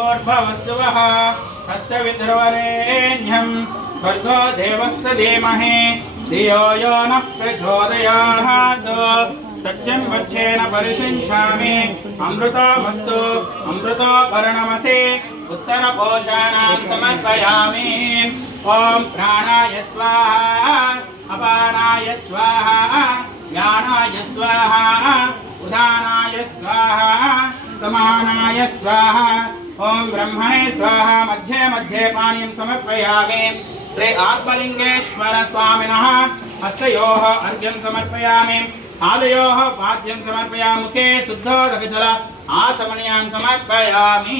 भूर्भवस्सुवः तस्य वितुर्वरेण्यं भर्गो देवस्य धीमहि। धियो यो नः प्रचोदयात्। सत्यं वच्चेन परिशिञ्छामि अमृतमस्तु अमृतोपरणमसि उत्तरपोषाणां समर्पयामि। ॐ प्राणाय स्वाहा अपानाय स्वाहा, ज्ञानाय स्वाहा, उदानाय स्वाहा, समानाय स्वाहा। ఓం బ్రహ్మణే స్వాహ. మధ్యే మధ్యే పానీయం సమర్పయామి. శ్రీ ఆత్మలింగేశ్వర స్వామిన హస్తయో అర్ఘ్యం సమర్పయామి. ఆదయో పాద్యం సమర్పయాముఖే శుద్ధోదకజల ఆచమనీయం సమర్పయామి.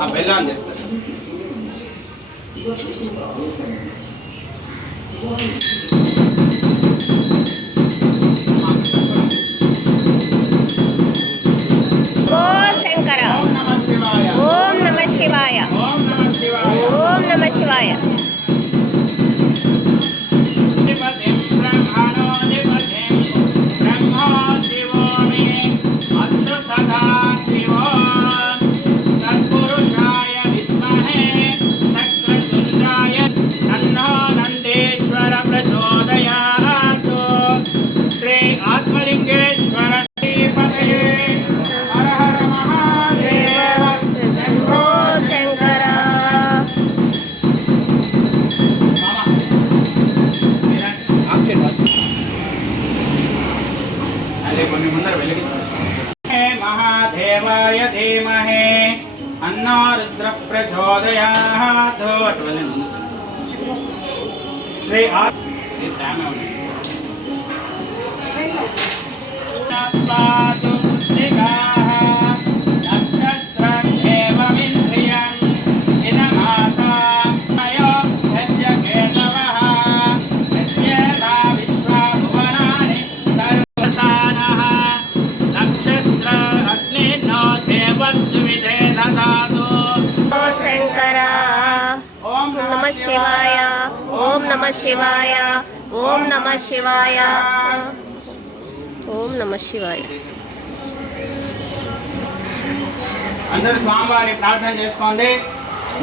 ఆ బెల్లం చేస్తారు? Thank you. మహాదేవాయ ధీమహే అన్నో రుద్ర ప్రచోదయాత్ అటు వెళ్ళండి శివాయ. ఓం నమ శివాయ. ఓం నమ శివాయ. ఓం నమ శివాయ. అందరూ స్వామివారి ప్రార్థన చేసుకోండి.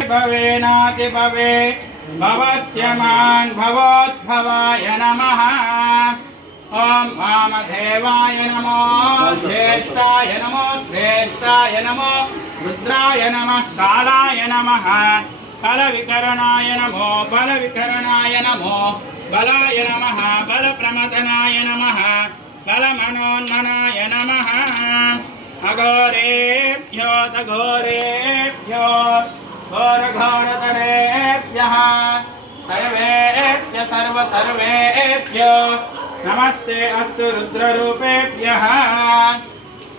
భవే నాతి భవే. భవస్యమాన్ భవోద్భవాయ నమ. ఓం వామదేవాయ నమో. శ్రేష్టాయ నమో. శ్రేష్టాయ నమో. రుద్రాయ నమ. కాళాయ నమ. फल विकरणाय नमो फलविकरणाय नमो। बलाय नमः, बलप्रमथनाय नमः, बलमनोन्मनाय नमः। अघोरेभ्यो, तघोरेभ्यो, घोरघोरतरेभ्यः, सर्वेभ्य सर्व सर्वेभ्यो नमस्ते अस्तु रुद्ररूपेभ्यः।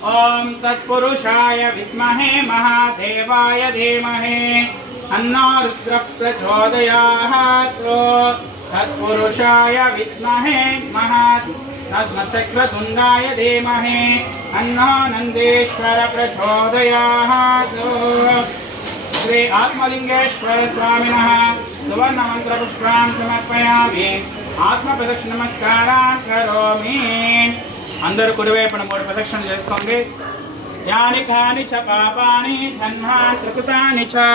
ॐ तत्पुरुषाय विद्महे, महादेवाय धीमहे। अन्नो रुद्रः प्रचोदयात् तत्पुरुषाय विद्महे महा तद्मचक्रतुण्डाय धीमहि अन्नो नन्देश्वर प्रचोदयात् శ్రీ ఆత్మలింగేశ్వర స్వామినः సువర్ణమంత్రపుష్పాన్ సమర్పయామి ఆత్మ ప్రదక్షిణ నమస్కారాన్ కరోమి అందరూ కుడివైపున మూడు ప్రదక్షిణలు చేసుకోండి యాని కాని చ పాపాని జన్మాన్ కృతాని చ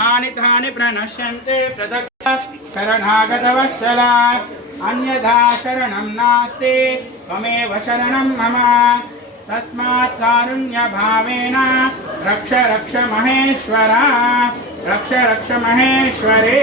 తాని తాని ప్రణశ్యంతే ప్రదక్ష శరణాగతవత్సల అన్యథా శరణం నాస్తి త్వమేవ శరణం మమ తస్మాత్ కారుణ్యభావేన రక్ష రక్ష మహేశ్వర రక్ష రక్ష మహేశ్వరే